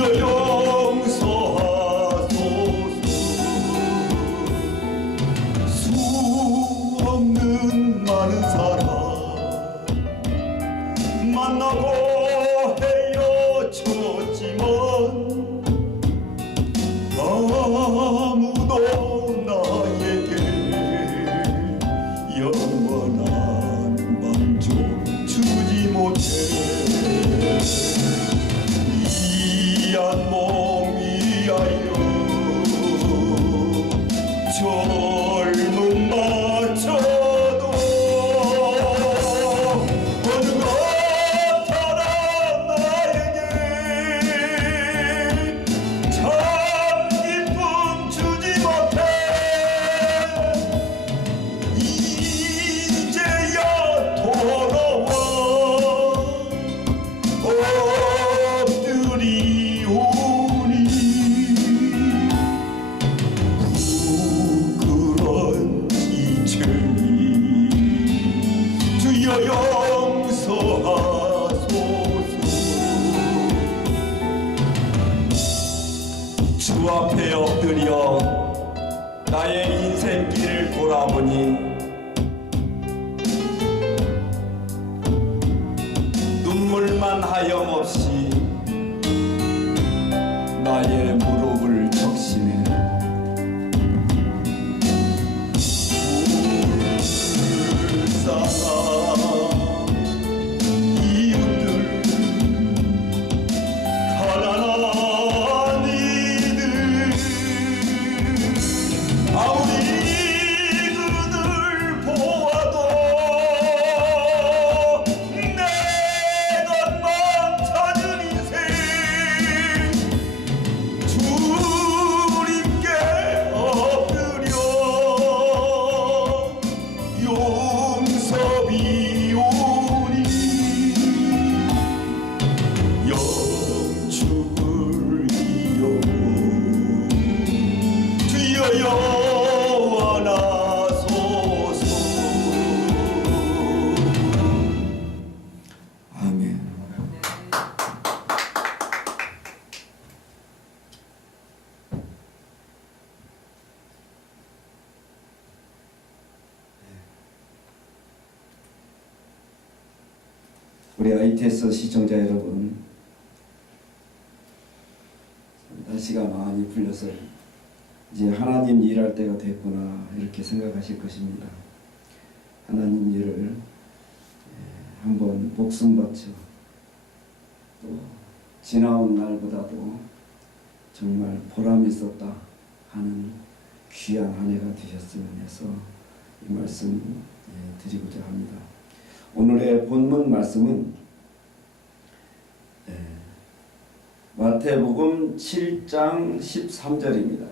주여 용서하소서. 수 없는 많은 사람 만나고 헤어졌지만 아무도 나에게 영원한 만족 주지 못해. 이 한 몸이하여 젊음 맞춰도 어느 나타나 나에게 참 기쁨 주지 못해. 이제야 돌아와 엎드리오니 부끄러운 이 죄니 주여 용서하소서. 주 앞에 엎드려 나의 인생길을 돌아보니 눈물만 하염없이 나의 무릎을 적시네. 불쌍한 이웃들, 가난한 이들, 아무리 그들 보아도 내 것만 찾은 인생 주님께 엎드려 용서비오니 영축을 이어 주여 여와나소서. 아멘. 우리 ITS 시청자 여러분, 날씨가 많이 풀려서 이제 하나님 일할 때가 됐구나 이렇게 생각하실 것입니다. 하나님 일을 한번 목숨 바쳐 또 지나온 날보다도 정말 보람 있었다 하는 귀한 한 해가 되셨으면 해서 이 말씀 드리고자 합니다. 오늘의 본문 말씀은 마태복음 7장 13절입니다.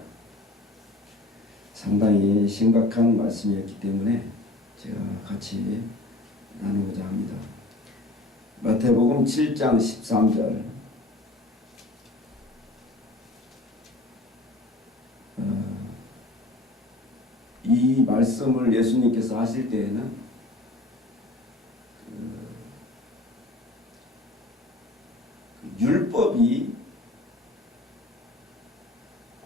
상당히 심각한 말씀이었기 때문에 제가 같이 나누고자 합니다. 마태복음 7장 13절. 이 말씀을 예수님께서 하실 때에는 율법이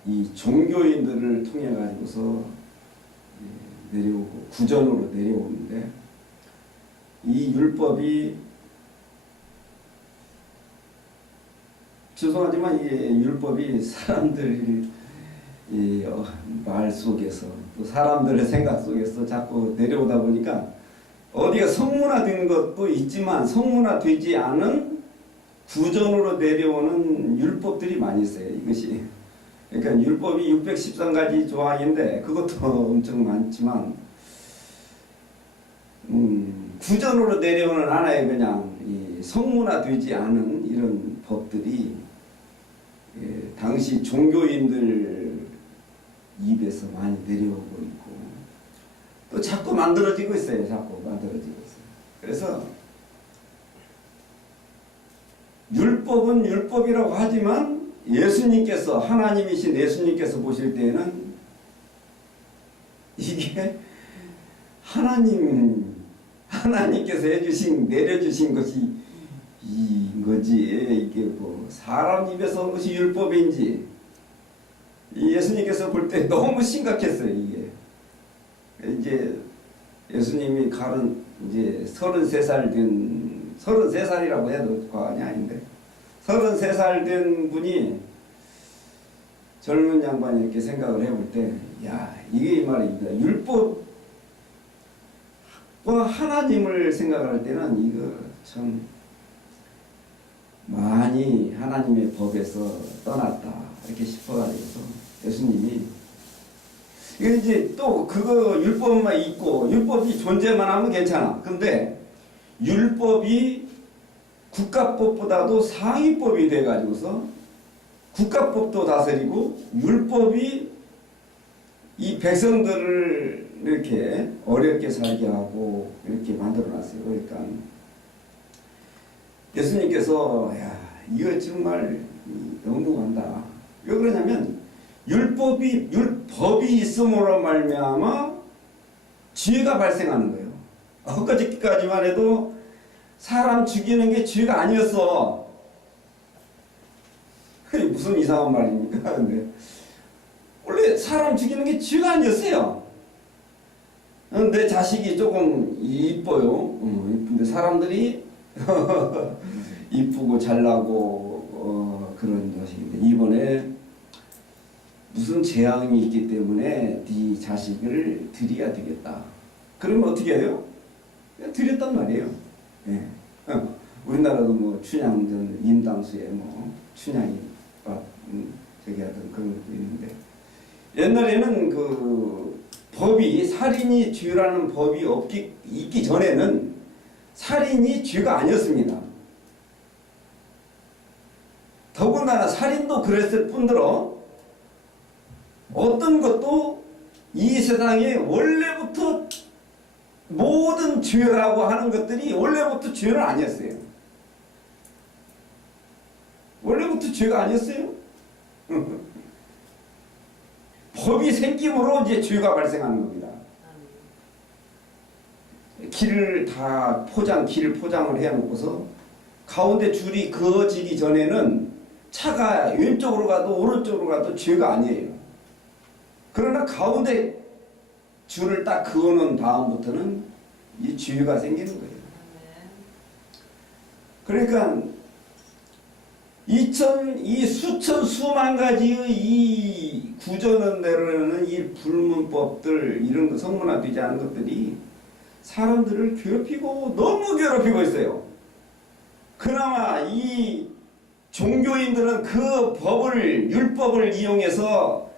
이 종교인들을 통해 가지고서 내려오고 구전으로 내려오는데, 이 율법이 죄송하지만 이 율법이 사람들이 말 속에서 또 사람들의 생각 속에서 자꾸 내려오다 보니까 어디가 성문화된 것도 있지만 성문화되지 않은 구전으로 내려오는 율법들이 많이 있어요. 이것이 그러니까 율법이 613가지 조항인데 그것도 엄청 많지만 구전으로 내려오는 하나의 그냥 이 성문화되지 않은 이런 법들이 당시 종교인들 입에서 많이 내려오고 있고 또 자꾸 만들어지고 있어요. 자꾸 만들어지고 있어요. 그래서 율법은 율법이라고 하지만 예수님께서, 하나님이신 예수님께서 보실 때에는 이게 하나님께서 해주신, 내려주신 것이 이거지. 이게 뭐 사람 입에서 온 것이 율법인지 이 예수님께서 볼 때 너무 심각했어요. 이게 이제 예수님이 가른 이제 33살이라고 해도 과언이 아닌데 33살 된 분이 젊은 양반이 이렇게 생각을 해볼 때, 야, 이게 이 말입니다. 율법과 하나님을 생각할 때는 이거 참 많이 하나님의 법에서 떠났다 이렇게 싶어가지고서 예수님이 이게 이제 또 그거 율법만 있고 율법이 존재만 하면 괜찮아. 근데 율법이 국가법보다도 상위법이 돼가지고서 국가법도 다스리고 율법이 이 백성들을 이렇게 어렵게 살게 하고 이렇게 만들어놨어요. 그러니까 예수님께서 야 이거 정말 너무한다. 왜 그러냐면 율법이 있음으로 말미암아 죄가 발생하는 거예요. 엊그저께까지만 해도 사람 죽이는 게 죄가 아니었어. 그게 무슨 이상한 말입니까? 근데 원래 사람 죽이는 게 죄가 아니었어요. 내 자식이 조금 이뻐요. 이쁜데 사람들이 이쁘고 잘나고 그런 자식인데 이번에 무슨 재앙이 있기 때문에 네 자식을 드려야 되겠다. 그러면 어떻게 해요? 드렸단 말이에요. 예. 우리나라도 뭐 춘향전 임당수에 뭐 춘향이 저기 하던 그런 것도 있는데 옛날에는 그 법이 살인이 죄라는 법이 있기 전에는 살인이 죄가 아니었습니다. 더군다나 살인도 그랬을 뿐더러 어떤 것도 이 세상에 원래부터 모든 죄라고 하는 것들이 원래부터 죄는 아니었어요. 원래부터 죄가 아니었어요. 법이 생김으로 이제 죄가 발생하는 겁니다. 길을 포장을 해놓고서 가운데 줄이 그어지기 전에는 차가 왼쪽으로 가도 오른쪽으로 가도 죄가 아니에요. 그러나 가운데 줄을 딱 그어놓은 다음부터는 이 죄가 생기는 거예요. 그러니까 이 수천 수만 가지의 이 구전원대로는 이 불문법들 이런 거 성문화되지 않은 것들이 사람들을 괴롭히고 너무 괴롭히고 있어요. 그나마 이 종교인들은 그 율법을 이용해서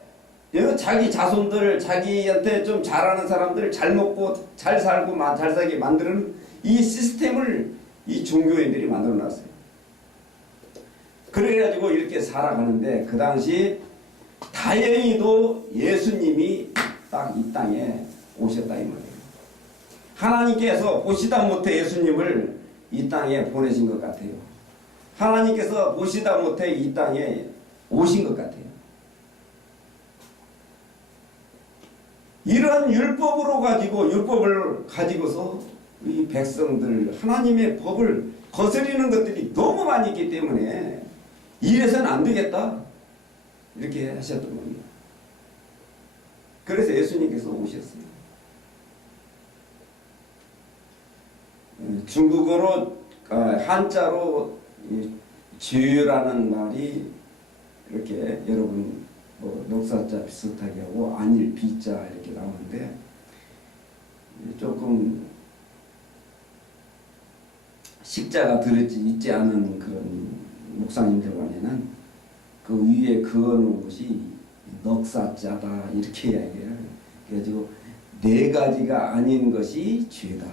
자기 자손들, 자기한테 좀 잘하는 사람들 잘 먹고 잘 살고 잘 살게 만드는 이 시스템을 이 종교인들이 만들어 놨어요. 그래가지고 이렇게 살아가는데 그 당시 다행히도 예수님이 딱 이 땅에 오셨다 이 말이에요. 하나님께서 보시다 못해 예수님을 이 땅에 보내신 것 같아요. 하나님께서 보시다 못해 이 땅에 오신 것 같아요. 이런 율법을 가지고서 이 백성들 하나님의 법을 거스리는 것들이 너무 많이 있기 때문에 이래서는 안 되겠다 이렇게 하셨던 겁니다. 그래서 예수님께서 오셨어요. 중국어로 한자로 죄라는 말이 이렇게 여러분 뭐 녹사자 비슷하게 하고 안일 비자 이렇게 나오는데 조금 식자가 들어있지 않은 그런 목사님들 간에는 그 위에 그어놓은 것이 넉사자다 이렇게 이야기해요. 그래가지고 네 가지가 아닌 것이 죄다.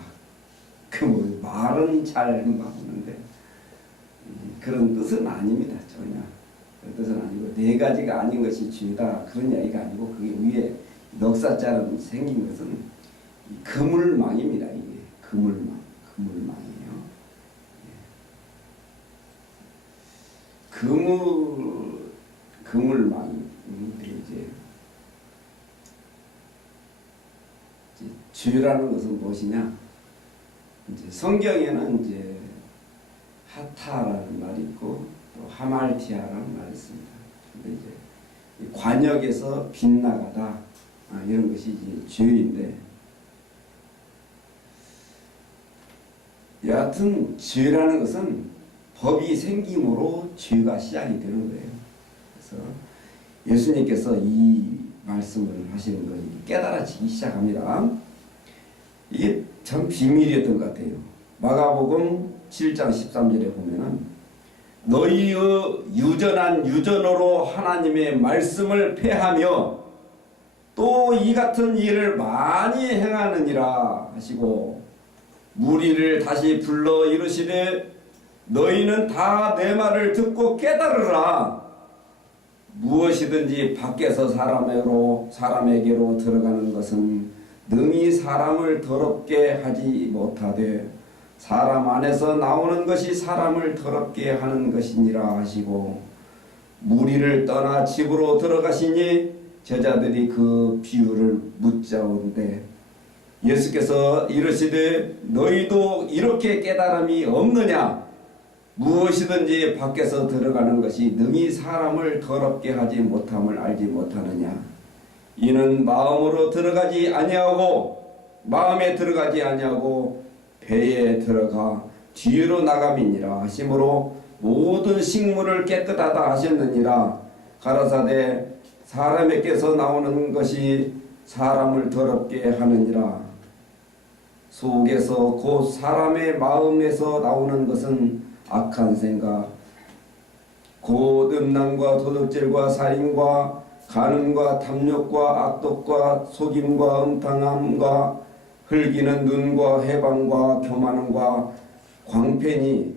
그 뭐 말은 잘 맞는데 그런 뜻은 아닙니다. 전혀. 그런 뜻은 아니고 네 가지가 아닌 것이 죄다 그런 이야기가 아니고 그게 위에 넉사자로 생긴 것은 그물망입니다. 이게 그물망이에요. 그물망인데 이제 죄라는 것은 무엇이냐? 이제 성경에는 이제 하타라는 말이 있고 또 하말티아라는 말이 있습니다. 근데 이제 이 관역에서 빗나가다 이런 것이 이제 죄인데, 여하튼 죄라는 것은 법이 생김으로 죄가 시작이 되는 거예요. 그래서 예수님께서 이 말씀을 하시는 걸 깨달아지기 시작합니다. 이게 참 비밀이었던 것 같아요. 마가복음 7장 13절에 보면은 너희의 유전한 유전으로 하나님의 말씀을 폐하며 또 이 같은 일을 많이 행하느니라 하시고, 무리를 다시 불러 이르시되 너희는 다 내 말을 듣고 깨달으라. 무엇이든지 밖에서 사람에게로 들어가는 것은 능히 사람을 더럽게 하지 못하되 사람 안에서 나오는 것이 사람을 더럽게 하는 것이니라 하시고, 무리를 떠나 집으로 들어가시니 제자들이 그 비유를 묻자온데 예수께서 이르시되 너희도 이렇게 깨달음이 없느냐? 무엇이든지 밖에서 들어가는 것이 능히 사람을 더럽게 하지 못함을 알지 못하느냐? 이는 마음에 들어가지 아니하고 배에 들어가 뒤로 나감이니라 하심으로 모든 식물을 깨끗하다 하셨느니라. 가라사대 사람에게서 나오는 것이 사람을 더럽게 하느니라. 속에서 곧 사람의 마음에서 나오는 것은 악한 생각, 곧 음란과 도둑질과 살인과 간음과 탐욕과 악독과 속임과 음탕함과 흘기는 눈과 해방과 교만함과 광팬이,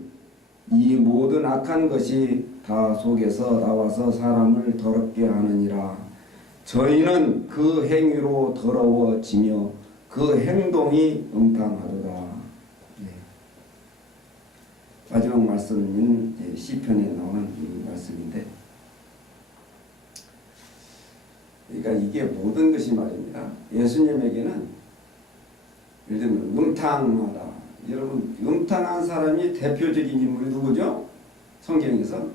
이 모든 악한 것이 다 속에서 나와서 사람을 더럽게 하느니라. 저희는 그 행위로 더러워지며 그 행동이 음탕하도다. 네. 마지막 말씀은 시편에 나오는 이 말씀인데, 그러니까 이게 모든 것이 말입니다. 예수님에게는 예를 들면 음탕하다. 여러분, 음탕한 사람이 대표적인 인물이 누구죠? 성경에서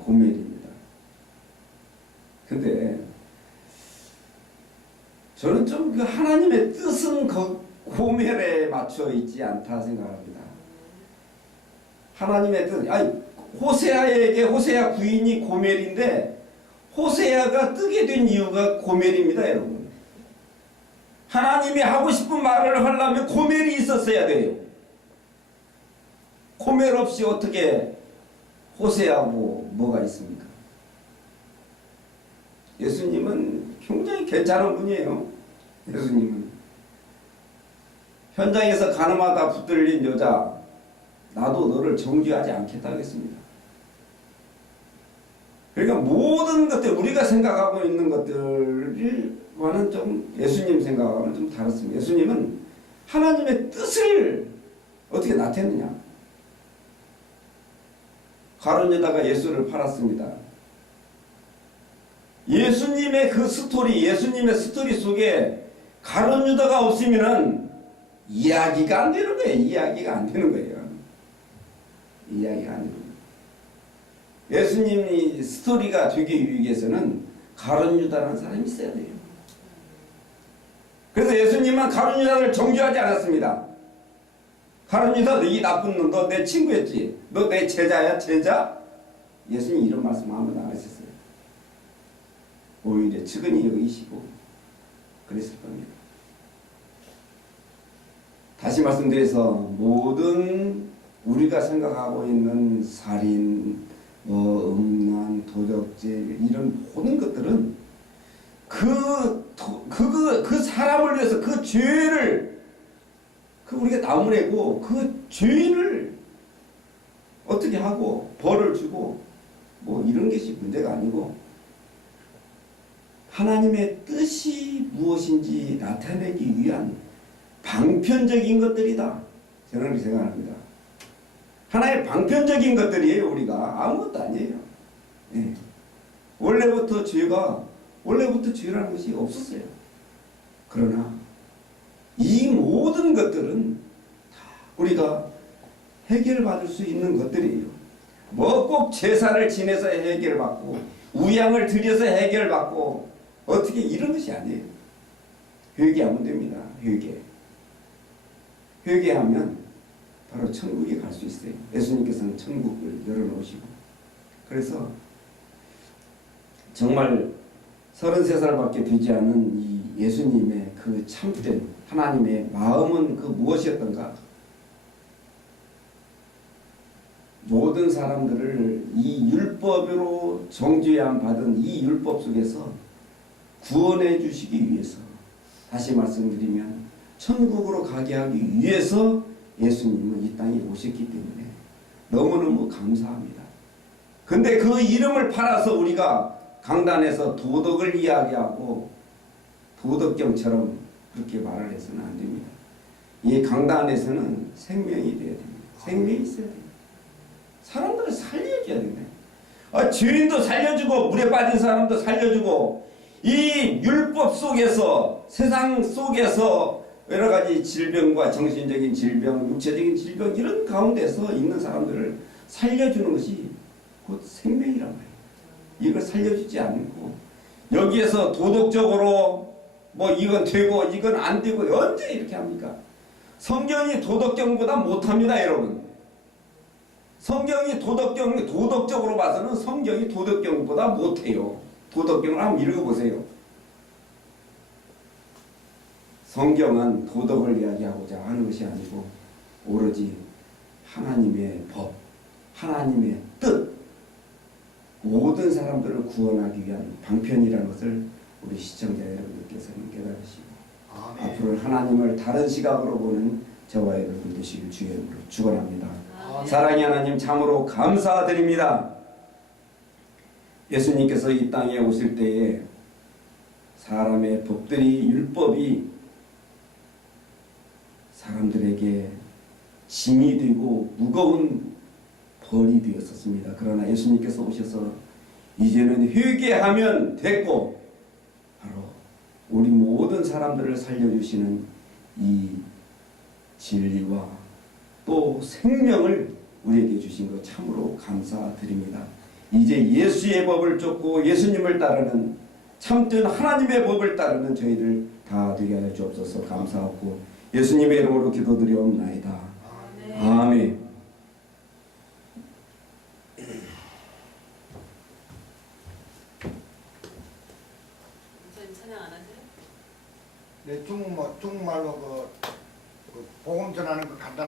고멜입니다. 근데 저는 좀 그 하나님의 뜻은 그 고멜에 맞춰 있지 않다 생각합니다. 하나님의 뜻, 호세아 부인이 고멜인데 호세아가 뜨게 된 이유가 고멜입니다, 여러분. 하나님이 하고 싶은 말을 하려면 고멜이 있었어야 돼요. 고멜 없이 어떻게 호세아고 뭐가 있습니까? 예수님은 굉장히 괜찮은 분이에요. 예수님은 현장에서 가늠하다 붙들린 여자, 나도 너를 정죄하지 않겠다 하겠습니다. 그러니까 모든 것들, 우리가 생각하고 있는 것들과는 좀, 예수님 생각하고는 좀 다릅니다. 예수님은 하나님의 뜻을 어떻게 나타내느냐. 가룟 유다가 예수를 팔았습니다. 예수님의 스토리 속에 가룟 유다가 없으면은 이야기가 안 되는 거예요. 이야기가 안 되는 거예요. 예수님이 스토리가 되기 위해서는 가룟 유다라는 사람이 있어야 돼요. 그래서 예수님은 가룟 유다를 정죄하지 않았습니다. 가룟 유다, 이 나쁜 놈, 너 내 친구였지? 너 내 제자야, 제자? 예수님 이런 말씀 아무도 안 하셨어요. 오히려 측은히 여기시고 그랬을 겁니다. 다시 말씀드려서 모든 우리가 생각하고 있는 살인, 음란, 도적질, 이런 모든 것들은 그 사람을 위해서 그 죄를 우리가 나무래고 그 죄인을 어떻게 하고 벌을 주고 뭐 이런 것이 문제가 아니고 하나님의 뜻이 무엇인지 나타내기 위한 방편적인 것들이다. 저는 그렇게 생각합니다. 하나의 방편적인 것들이에요. 우리가 아무것도 아니에요. 예. 원래부터 죄라는 것이 없었어요. 그러나 이 모든 것들은 다 우리가 해결받을 수 있는 것들이에요. 뭐 꼭 제사를 지내서 해결받고 우양을 드려서 해결받고 어떻게 이런 것이 아니에요. 회개하면 됩니다. 회개하면 바로 천국에 갈 수 있어요. 예수님께서는 천국을 열어놓으시고. 그래서 정말 33살밖에 되지 않은 이 예수님의 그 참된 하나님의 마음은 그 무엇이었던가? 모든 사람들을 이 율법으로 정죄함 받은 이 율법 속에서 구원해 주시기 위해서, 다시 말씀드리면 천국으로 가게 하기 위해서 예수님은 이 땅에 오셨기 때문에 너무너무 감사합니다. 근데 그 이름을 팔아서 우리가 강단에서 도덕을 이야기하고 도덕경처럼 그렇게 말을 해서는 안 됩니다. 이 강단에서는 생명이 돼야 됩니다. 생명이 있어야 됩니다. 사람들을 살려줘야 됩니다. 죄인도 살려주고 물에 빠진 사람도 살려주고, 이 율법 속에서, 세상 속에서 여러 가지 질병과 정신적인 질병, 육체적인 질병 이런 가운데서 있는 사람들을 살려주는 것이 곧 생명이란 말이에요. 이걸 살려주지 않고 여기에서 도덕적으로 뭐 이건 되고 이건 안 되고 언제 이렇게 합니까? 성경이 도덕경보다 못합니다, 여러분. 성경이 도덕적으로 봐서는 성경이 도덕경보다 못해요. 도덕경을 한번 읽어보세요. 성경은 도덕을 이야기하고자 하는 것이 아니고 오로지 하나님의 법, 하나님의 뜻, 모든 사람들을 구원하기 위한 방편이라는 것을 우리 시청자 여러분들께서는 깨달으시고, 앞으로 하나님을 다른 시각으로 보는 저와 여러분 되시길 주의 이름으로 축원합니다. 사랑의 하나님, 참으로 감사드립니다. 예수님께서 이 땅에 오실 때에 사람의 법들이, 율법이 사람들에게 짐이 되고 무거운 벌이 되었었습니다. 그러나 예수님께서 오셔서 이제는 회개하면 됐고, 바로 우리 모든 사람들을 살려주시는 이 진리와 또 생명을 우리에게 주신 것 참으로 감사드립니다. 이제 예수의 법을 쫓고 예수님을 따르는 참된 하나님의 법을 따르는 저희들 다 되게 하여 주옵소서. 감사하고 예수님의 이름으로 기도드리옵나이다. 아멘. 찬양 안 하세요? 네, 중국말로 그 복음 전하는 거 간단.